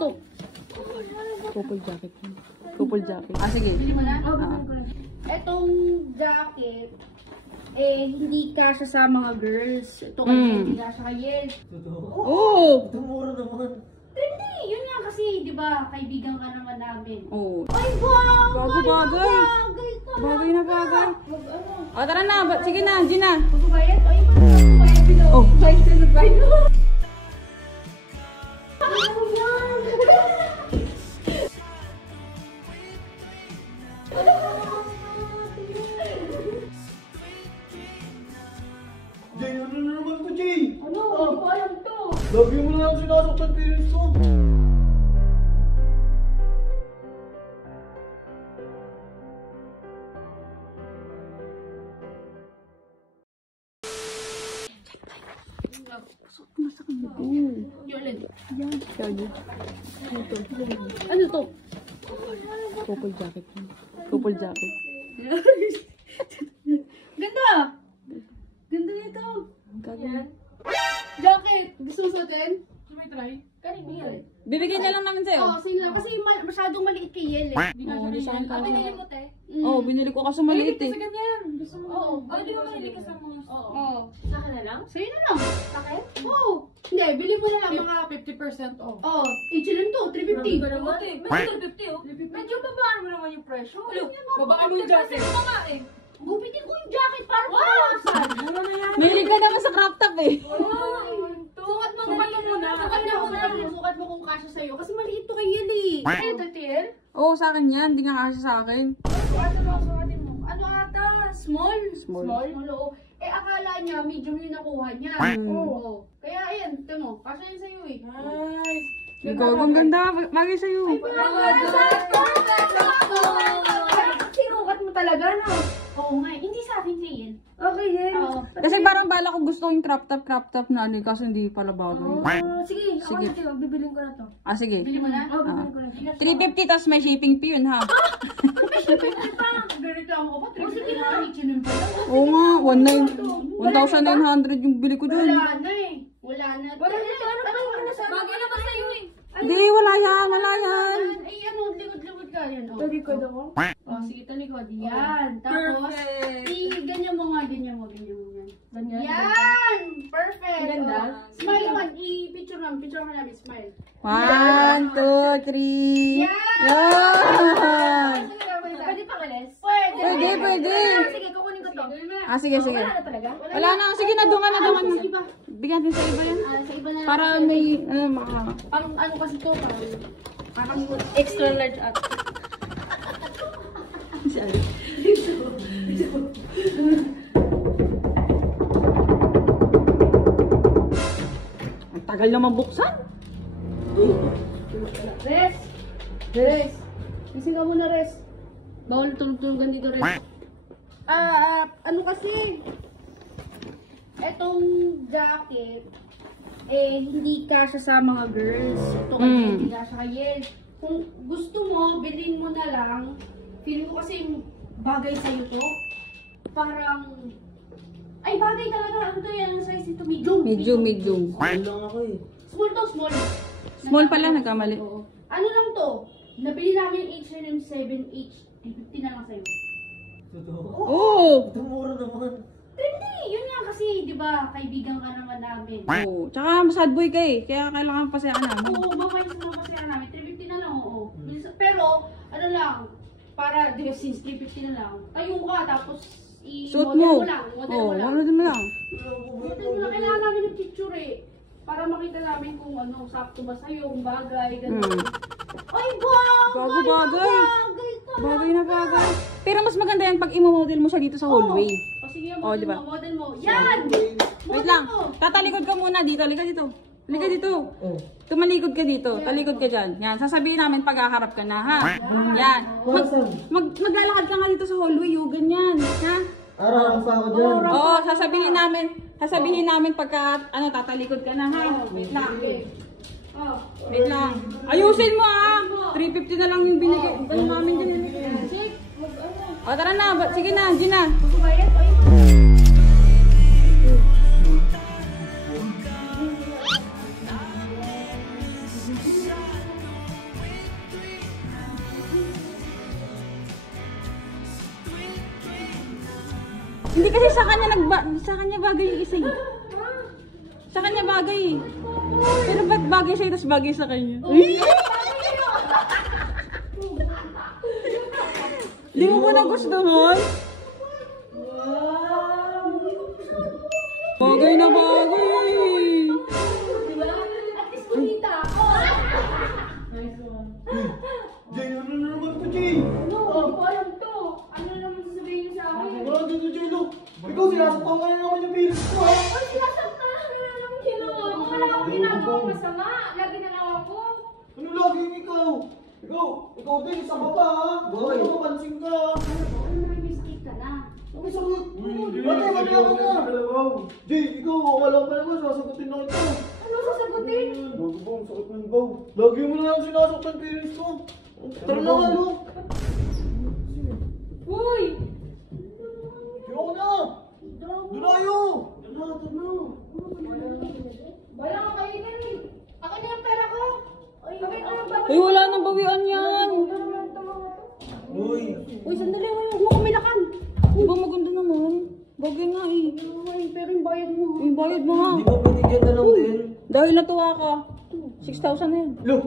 to? Couple jacket. Couple jacket. Ah, sige. Bili mo na? Oo, bili ko na. Etong jacket, hindi kasya sa mga girls. Ito kay hindi kasya kay Yes. Oo! Tumura naman. Hindi, yun nga kasi, di ba, kaibigan ka naman namin. Oo. Ay, bagay! Bagay! Bagay ka Bagay na bagay. Ano? O, tara na. Sige na, di na. Magbabayad? Ay, magbabayad below. Oh. Bayad sa nagbayad. Jay, ano na naman to, Jay? Ano? Hindi ko alam to. Lagi mo na lang sinasaktan parents ko. Masakit nito. Yolid. Yan. Yan. Ano to? Couple jacket. Couple jacket. Ganda! Ganda nito. Yan. Jacket! Gusto mo suotin? May try? Kanin mo yan. Bibigyan na lang namin sa'yo. Oo, sa'yo lang. Kasi masyadong maliit kay Yel eh. Oo, di sa akin pa. Binili mo, te? Oo, binili ko kasi maliit eh. ganyan. Gusto mo? Oo. Di ba mahilig ka sa mga... Oo. Sa akin na lang? Sa'yo na lang. Sa akin? Oo. Hindi, bili mo na lang mga... 50% off. Oo. Each lang to, 350. Naman eh. Medyo 250 oh. Medyo babaan mo naman yung presyo. Babaan mo yung jacket. Ito nga eh. Gupitin ko yung jacket para pawasan. Mura na yan. Mahilig ka naman sa crop top eh. Sukat mo Sukat mo muna. Sukat mo kung kasya sa'yo. Kasi maliit to kay Yel eh. Ay, ito, Tiel? Oo, sa akin yan. Hindi nga kasi sa akin. Sukatin mo. Ano ata? Small? Small. Oo. Eh, akala niya, medium yung nakuha niya. Oo. Kaya, ayan, ito mo. Kasya yun sa'yo eh. Nice. Ikaw, ang ganda. Bagay sa'yo. Sinukat mo talaga, no? Oo nga, hindi sa akin kay Yel. Okay, Yel. Kasi parang bala ko gusto yung crop top na ano, kasi hindi pala bagay. Sige, Sige. ako na bibilin ko na to. Ah, sige. Bili mo na? Oo, bibilin ko na. 350 tapos may shipping fee yun ha. Reklamo ko pa, 350 na H&M pa lang. Oo nga, 1,900 yung bili ko dun. Wala na eh. Wala na. Wala na. Bagay na ba sa'yo eh? Hindi, wala yan, wala yan. Ay, ano, likod-likod ka. Yan, oh. Talikod ako? Oh, sige, talikod. Yan. Tapos, ganyan mo nga, ganyan mo. Ganyan. Yan! Perfect! Ganda. Smile naman. I-picture naman. Picture mo namin. Smile. 1, 2, 3. Yan! Yan! Pwede pang alis? Pwede, pwede. Sige, kukunin ko to. Ah, sige, sige. Wala na talaga? Wala na, sige na, dungan na, dungan Sa na. iba. Bigyan din sa iba yan. Sa iba na. Para may, maka... Parang ano kasi to, parang Extra large at. Ang tagal naman buksan. Res! Res! Gising ka muna, Res. Bawal tulog-tulugan dito, Res. Ano kasi? Etong jacket, hindi kasya sa mga girls. Ito kasi hindi kasya kay Yel. Kung gusto mo, bilhin mo na lang. Feeling ko kasi bagay sa'yo to. Parang... Ay, bagay talaga. Ano to yan? Ang size ito? Medium. Medium. Ayun lang ako eh. Small to, small. Small pala, nagkamali. Oo. Ano lang to? Nabili namin yung H&M 7H. 50 na lang sa'yo. Totoo. Oo! Tumura naman. Hindi, yun nga kasi, di ba, kaibigan ka naman namin. Oo. Tsaka sad boy ka eh, kaya kailangan pasayaan namin. Oo, babay sa mga kasi namin. 350 na lang, oo. Pero, ano lang, para, di ba, since 350 na lang, tayo ka, tapos, Suot i-model mo. mo lang. Model Oo, mo lang. ano din mo lang. Model mo lang. Kailangan namin ng picture eh. Para makita namin kung ano, sakto ba sa'yo, kung bagay, gano'n. Ay, bagay! Gago, bagay. Bagay ka na. Bagay na bagay. Pero mas maganda yan pag imo-model mo siya dito sa hallway. O sige, Oh, model diba? mo, model mo. Yan! Wait lang. Tatalikod ka muna dito. Halika dito. Halika dito. Tumalikod ka dito. Talikod ka dyan. Yan. Sasabihin namin paghaharap ka na, ha? Yan. Maglalakad ka nga dito sa hallway, yung ganyan. Ha? Ararang pa ako dyan. Oo, sasabihin namin pagka, tatalikod ka na, ha? Wait lang. Wait lang. Ayusin mo, ha? 350 na lang yung binigay. Dahil namin din. O, tara na. Sige na, Gina. Hindi kasi sa kanya bagay yung isa eh. Sa kanya bagay eh. Pero ba't bagay sa'yo tapos bagay sa kanya? Di mo ba nagustuhan? Bagay na bagay. Diba? At least kumita ako. Jay, ano na naman to, Jay? Ano? Hindi ko alam to. Ano naman sasabihin niyo sa akin? Wala dito, Jay, look. Ikaw, sinasaktan ka na naman yung feelings ko, ha? Ay, sinasaktan. Ano na naman ginawa ko? Wala akong ginagawa masama. Lagi na lang ako. Ano laging ikaw? Ikaw din, isa ka pa, ha? Boy. Ano mapansin ka? Ano may mistake ka na? Ano sakit? Mati ako na. Jay, ikaw, wala pa naman, sasagutin na kita. Ano sasagutin? Bago ba, ang sakit ng baw. Lagi mo na lang sinasaktan feelings ko. Tara na nga, look. Uy! Ayoko na. Doon tayo. Doon na. Wala ka kayo din eh. Akin na yung pera ko. Ay, bakit ano ba? Uy, wala nang bawian yan. Uy. Uy, sandali. Huwag mo kumilakan. Di ba maganda naman? Bagay nga eh. Uy, pero yung bayad mo. Yung bayad mo nga. Di ba binigyan na lang din? Dahil natuwa ka. 6,000 na yan. Look.